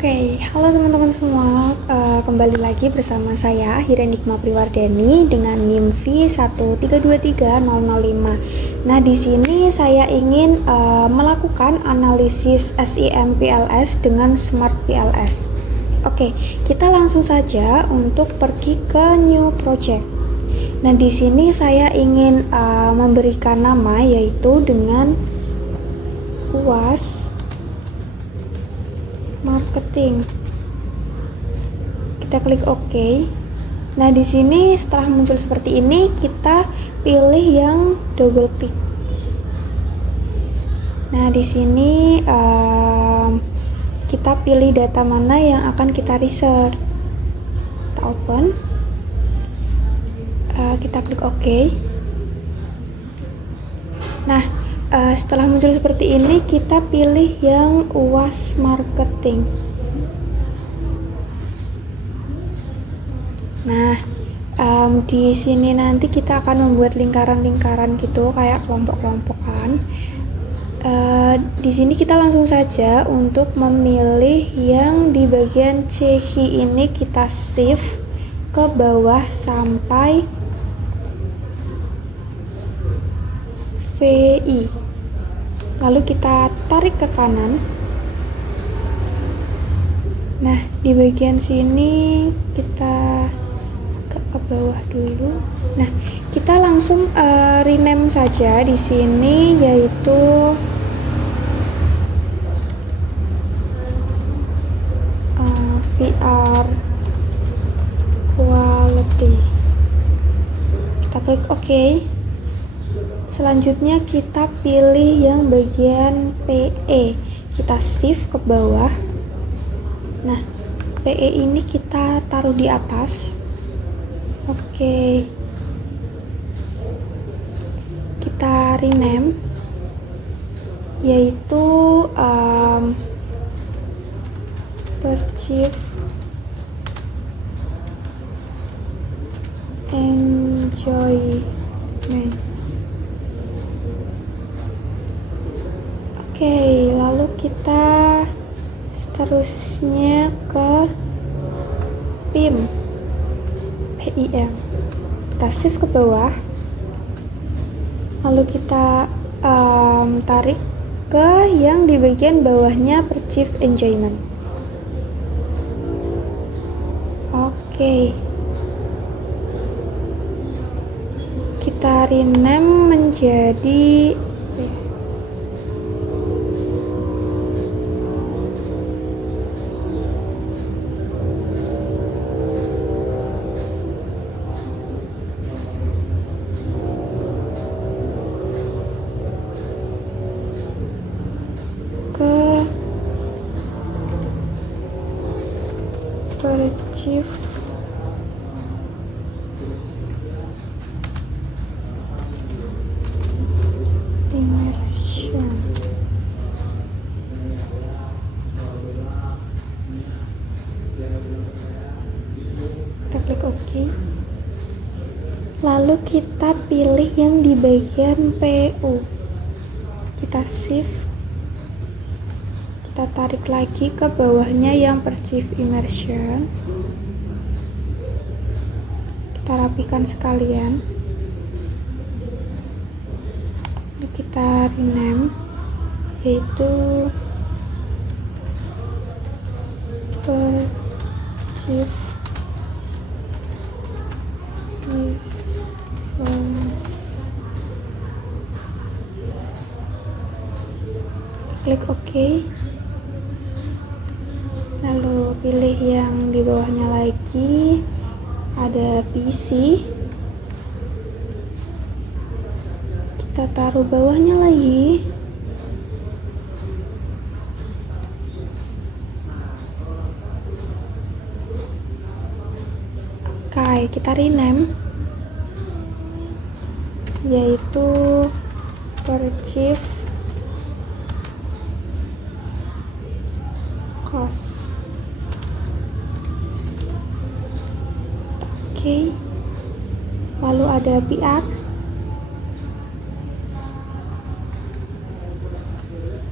Oke, halo teman-teman semua. Kembali lagi bersama saya Hirenikma Priwardani dengan NIM V1323005. Nah, di sini saya ingin melakukan analisis SIM PLS dengan Smart PLS. Oke, kita langsung saja untuk pergi ke New Project. Nah, di sini saya ingin memberikan nama yaitu dengan UAS Marketing. Kita klik OK. Nah, di sini setelah muncul seperti ini, kita pilih yang double click. Nah, di sini kita pilih data mana yang akan kita research. Kita open. Kita klik OK. Nah, setelah muncul seperti ini, kita pilih yang UAS Marketing. Nah, di sini nanti kita akan membuat lingkaran-lingkaran gitu, kayak kelompok-kelompokan. Di sini kita langsung saja untuk memilih yang di bagian CH ini, kita shift ke bawah sampai VI, lalu kita tarik ke kanan. Nah, di bagian sini kita ke bawah dulu. Nah, kita langsung rename saja di sini, yaitu VR Quality. Kita klik OK. Selanjutnya kita pilih yang bagian PE, kita shift ke bawah. Nah, PE ini kita taruh di atas. Oke, kita rename yaitu Purchase Enjoyment. Oke, lalu kita seterusnya ke PIM. Kita shift ke bawah, lalu kita tarik ke yang di bagian bawahnya Purchase Enjoyment. Oke, kita rename menjadi Purchase Immersion. Kita klik OK. Lalu kita pilih yang di bagian PU. Kita shift, kita tarik lagi ke bawahnya yang Purchase Immersion. Kita rapikan sekalian. Lalu kita rename yaitu Purchase Response. Klik OK. Lalu pilih yang di bawahnya lagi, ada PC. Kita taruh bawahnya lagi. Oke, kita rename yaitu Purchase Cost. Oke, lalu ada PR.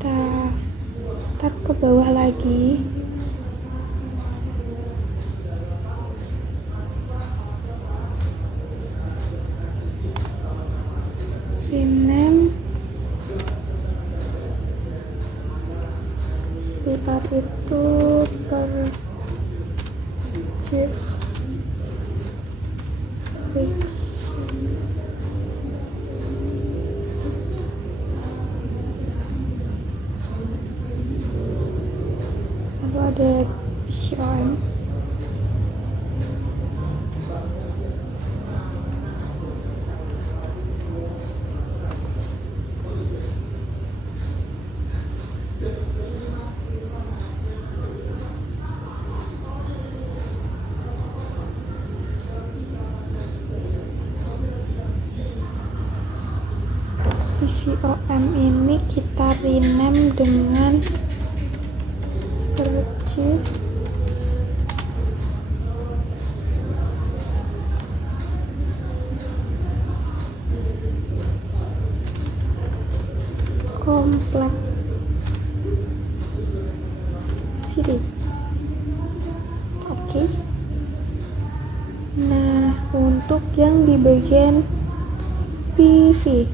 Kita tarik ke bawah lagi. sebentar, itu chief lalu ada PCOM. PCOM ini kita rename dengan Chief Complexity. Oke. Nah, untuk yang di bagian PV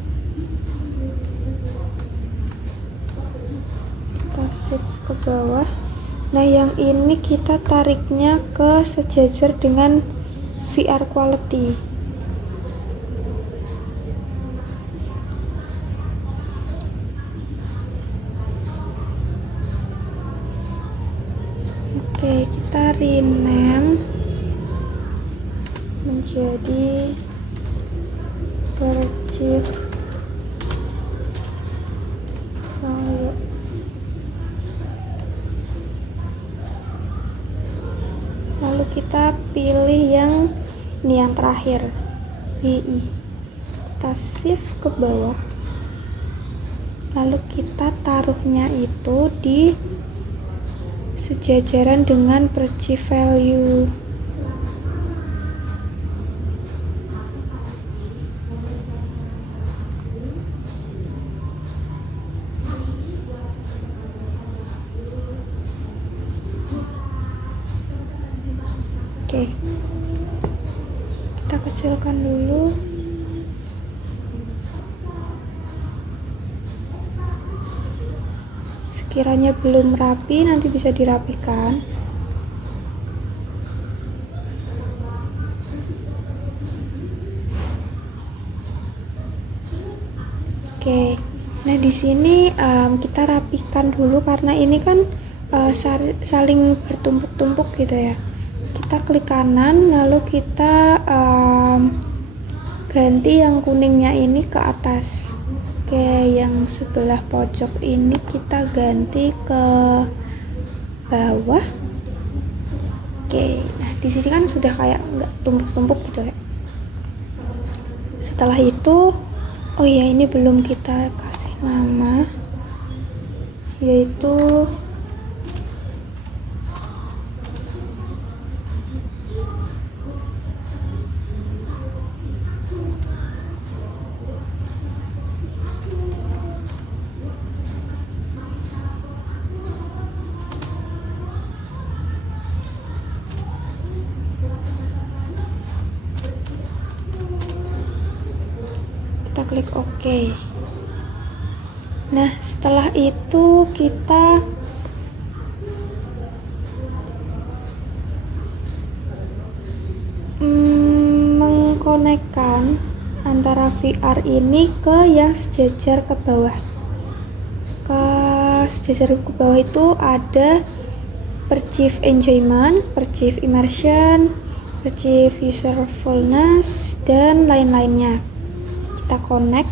kita shift ke bawah. Nah, yang ini kita tariknya ke sejajar dengan VR quality. Oke, kita rename menjadi Chief value. Lalu kita pilih yang ini, yang terakhir, BI. Kita shift ke bawah, lalu kita taruhnya itu di sejajaran dengan perchief value. Oke, kita kecilkan dulu. Sekiranya belum rapi, nanti bisa dirapikan. Oke, nah di sini kita rapikan dulu karena ini kan saling bertumpuk-tumpuk gitu ya. Kita klik kanan, lalu kita ganti yang kuningnya ini ke atas. Oke, yang sebelah pojok ini kita ganti ke bawah. Oke, nah di sini kan sudah kayak nggak tumpuk-tumpuk gitu ya. Setelah itu, oh ya, ini belum kita kasih nama, yaitu kita klik OK. Nah, setelah itu kita mengkonekkan antara VR ini ke yang sejajar ke bawah. Ke sejajar ke bawah itu ada perchief enjoyment, perchief immersion, perchief usefulness, dan lain-lainnya. Kita connect.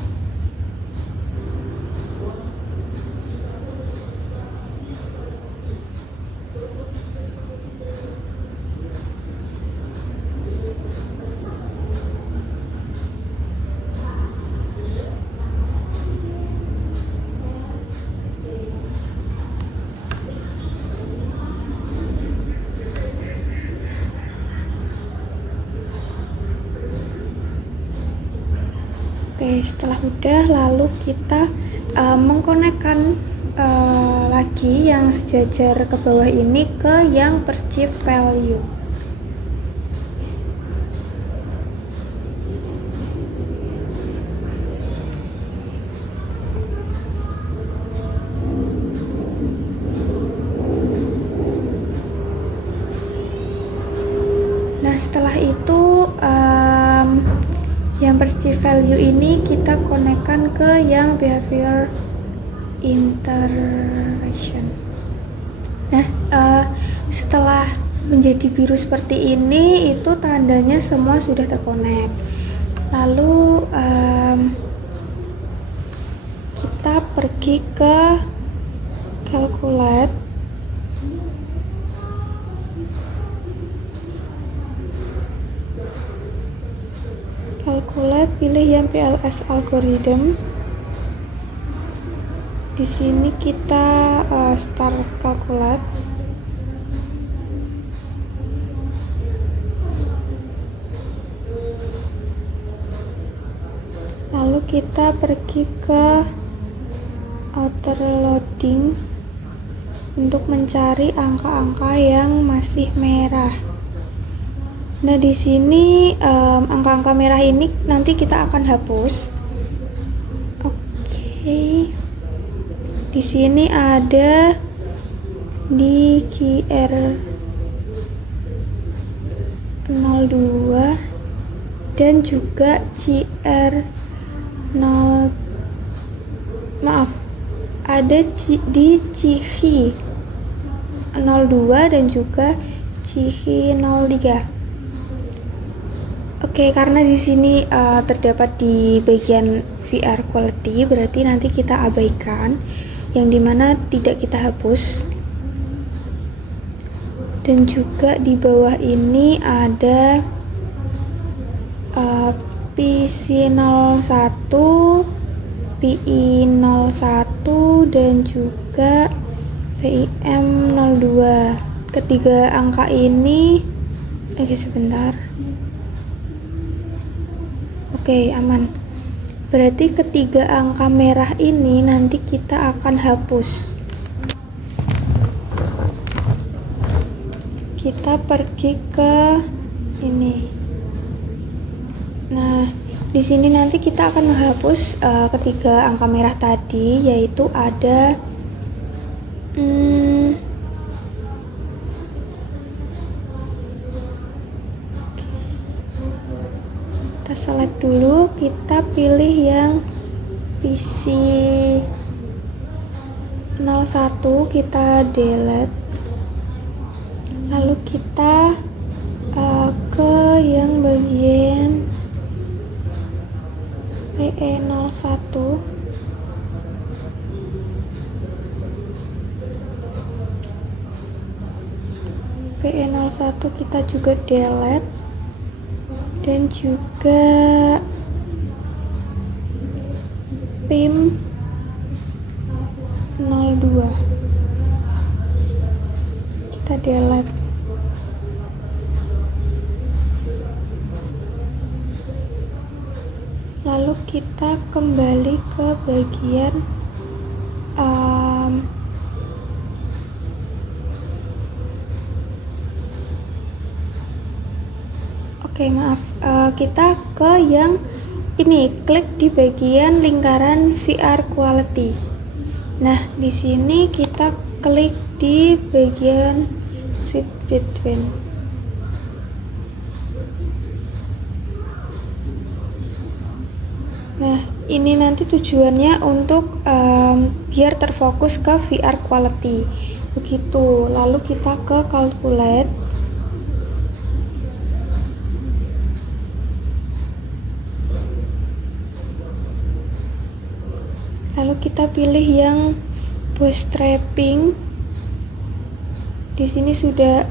Oke, setelah udah, lalu kita mengkonekkan lagi yang sejajar ke bawah ini ke yang perchief value. setelah itu yang perceived value ini kita konekkan ke yang behavior interaction. Nah, setelah menjadi biru seperti ini, itu tandanya semua sudah terkonek. Lalu kita pergi ke calculate. Pilih yang PLS algorithm. Di sini kita start calculate. Lalu kita pergi ke outer loading untuk mencari angka-angka yang masih merah. Nah, di sini angka-angka merah ini nanti kita akan hapus. Oke. Di sini ada di QR02 dan juga ada di Cihi 02 dan juga Cihi 03. Oke, karena di sini terdapat di bagian VR quality, berarti nanti kita abaikan, yang dimana tidak kita hapus. Dan juga di bawah ini ada PC01, PI01 dan juga PIM02. Ketiga angka ini sebentar. Oke, aman. Berarti ketiga angka merah ini nanti kita akan hapus. Kita pergi ke ini. Nah, di sini nanti kita akan menghapus ketiga angka merah tadi, yaitu ada kita select dulu, kita pilih yang PC01, kita delete, lalu kita ke yang bagian PE01, kita juga delete, dan juga PIM02 kita delete. Lalu kita kembali ke bagian kita ke yang ini, klik di bagian lingkaran VR quality. Nah, di sini kita klik di bagian switch between. Nah, ini nanti tujuannya untuk biar terfokus ke VR quality. Begitu. Lalu kita ke calculate. Lalu kita pilih yang bootstrapping. Di sini sudah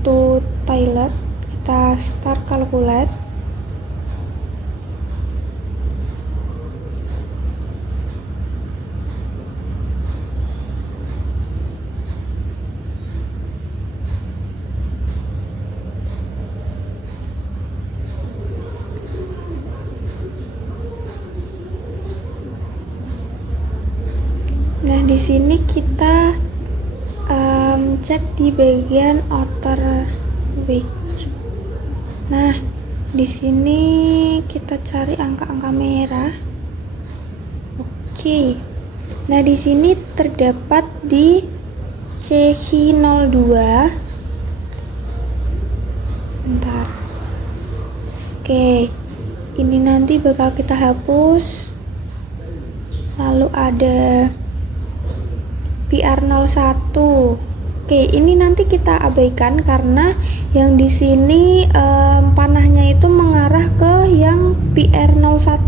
to toilet. Kita start calculate. Nah, di sini kita cek di bagian outer wedge. Nah, di sini kita cari angka-angka merah. Oke. Nah, di sini terdapat di CH02. Bentar. Oke, ini nanti bakal kita hapus. Lalu ada PR01. Oke, ini nanti kita abaikan karena yang di sini panahnya itu mengarah ke yang PR01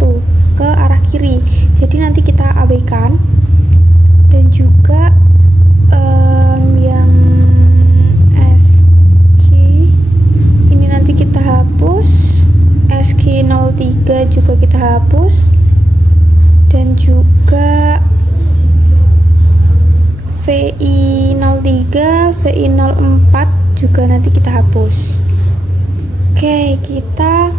ke arah kiri. Jadi nanti kita abaikan. Dan juga yang SQ ini nanti kita hapus. SQ03 juga kita hapus. Dan juga VI03, VI04 juga nanti kita hapus. Oke, kita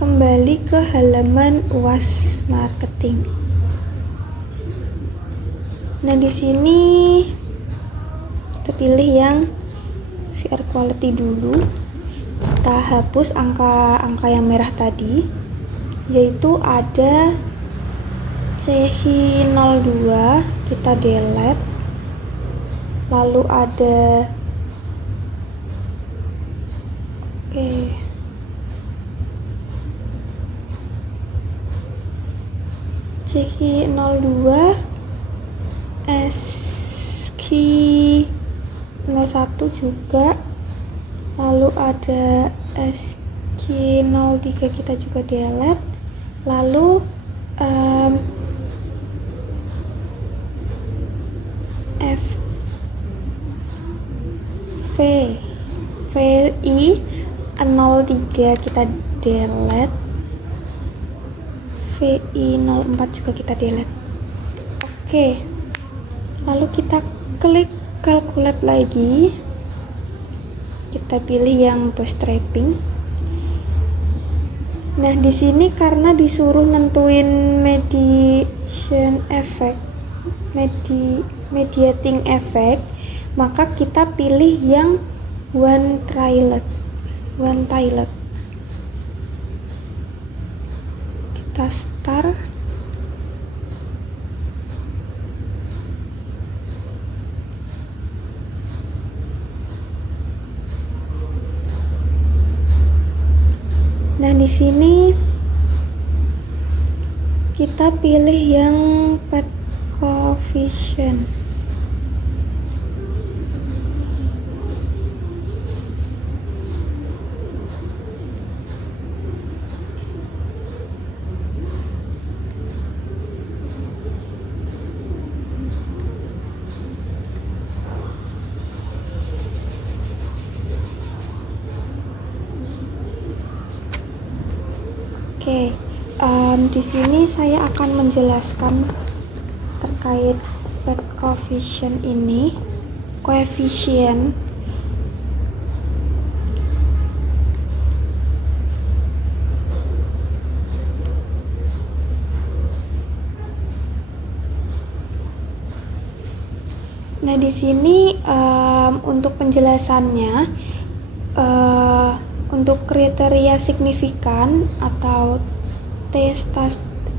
kembali ke halaman UAS marketing. Nah, di sini kita pilih yang VR quality dulu. Kita hapus angka yang merah tadi, yaitu ada CH02, kita delete. Lalu ada CH02, SQ01 juga, lalu ada SQ03 kita juga delete, lalu VI03 kita delete, VI04 juga kita delete. Oke, lalu kita klik calculate lagi, kita pilih yang bootstrapping. Nah, di sini karena disuruh nentuin mediating effect, maka kita pilih yang one tiled. Kita start. Nah, di sini kita pilih yang path coefficient. Oke, di sini saya akan menjelaskan terkait path coefficient ini. Koefisien nah, di sini untuk penjelasannya, untuk kriteria signifikan atau T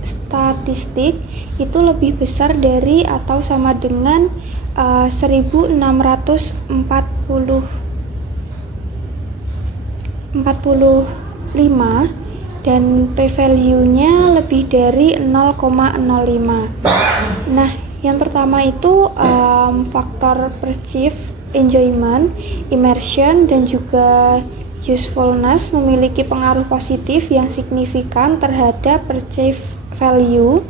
statistik itu lebih besar dari atau sama dengan 1645 dan p-value-nya lebih dari 0,05. Nah, yang pertama itu faktor perceived enjoyment, immersion, dan juga usefulness memiliki pengaruh positif yang signifikan terhadap perceived value.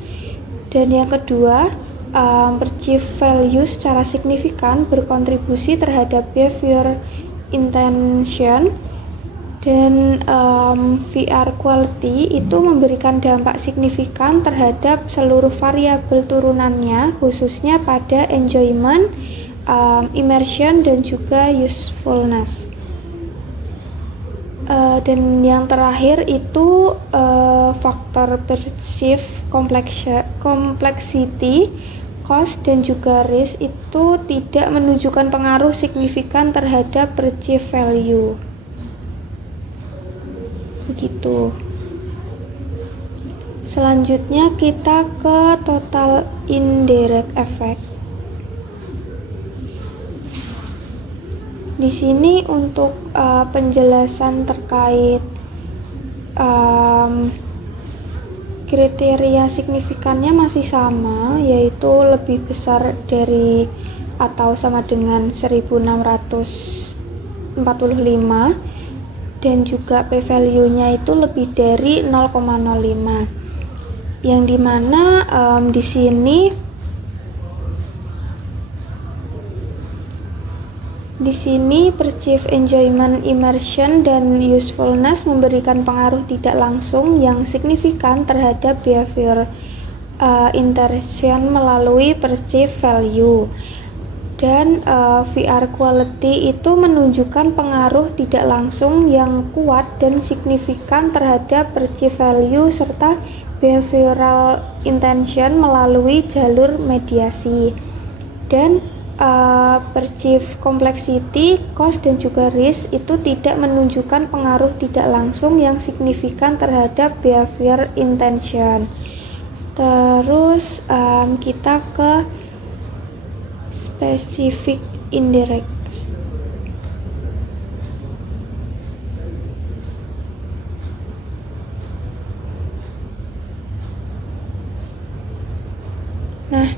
Dan yang kedua, perceived value secara signifikan berkontribusi terhadap behavior intention. Dan VR quality itu memberikan dampak signifikan terhadap seluruh variabel turunannya, khususnya pada enjoyment, immersion, dan juga usefulness. Dan yang terakhir itu faktor perceived complexity, cost, dan juga risk itu tidak menunjukkan pengaruh signifikan terhadap perceived value. Begitu. Selanjutnya kita ke total indirect effect. Di sini untuk penjelasan terkait kriteria signifikannya masih sama, yaitu lebih besar dari atau sama dengan 1645, dan juga p-value-nya itu lebih dari 0,05, yang dimana di sini perceived enjoyment, immersion, dan usefulness memberikan pengaruh tidak langsung yang signifikan terhadap behavior intention melalui perceived value. Dan VR quality itu menunjukkan pengaruh tidak langsung yang kuat dan signifikan terhadap perceived value serta behavioral intention melalui jalur mediasi. Dan perceived complexity, cost, dan juga risk itu tidak menunjukkan pengaruh tidak langsung yang signifikan terhadap behavior intention. Terus kita ke specific indirect. Nah,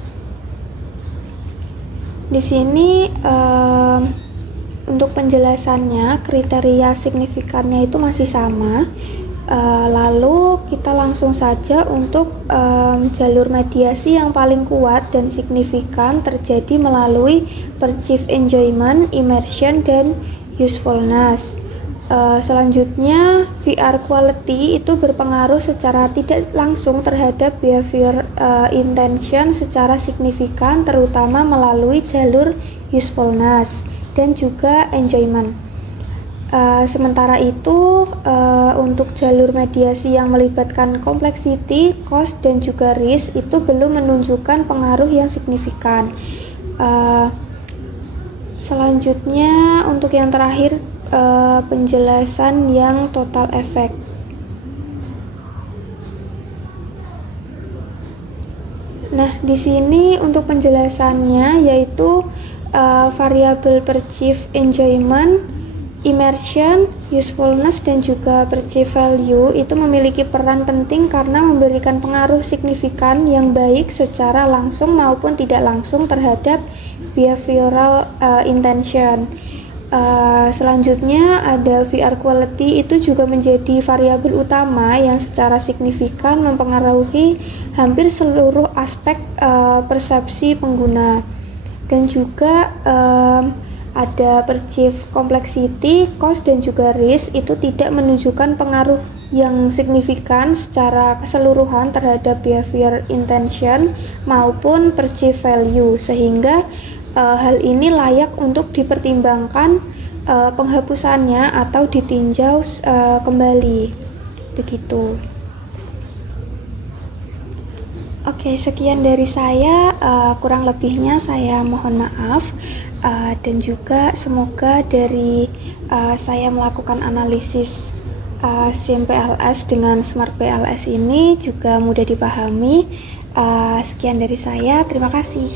di sini untuk penjelasannya kriteria signifikannya itu masih sama. Lalu kita langsung saja untuk jalur mediasi yang paling kuat dan signifikan terjadi melalui perceived enjoyment, immersion, dan usefulness. Selanjutnya VR quality itu berpengaruh secara tidak langsung terhadap behavior intention secara signifikan, terutama melalui jalur usefulness dan juga enjoyment. Sementara itu untuk jalur mediasi yang melibatkan complexity, cost, dan juga risk itu belum menunjukkan pengaruh yang signifikan. Selanjutnya untuk yang terakhir penjelasan yang total effect. Nah, di sini untuk penjelasannya yaitu variabel perceived enjoyment, immersion, usefulness, dan juga perceived value itu memiliki peran penting karena memberikan pengaruh signifikan yang baik secara langsung maupun tidak langsung terhadap behavioral intention. Selanjutnya ada VR quality, itu juga menjadi variabel utama yang secara signifikan mempengaruhi hampir seluruh aspek persepsi pengguna. Dan juga ada perceived complexity, cost, dan juga risk itu tidak menunjukkan pengaruh yang signifikan secara keseluruhan terhadap behavior intention maupun perceived value, sehingga hal ini layak untuk dipertimbangkan penghapusannya atau ditinjau kembali, begitu. Oke, sekian dari saya, kurang lebihnya saya mohon maaf, dan juga semoga dari saya melakukan analisis SIM PLS dengan Smart PLS ini juga mudah dipahami. Sekian dari saya, terima kasih.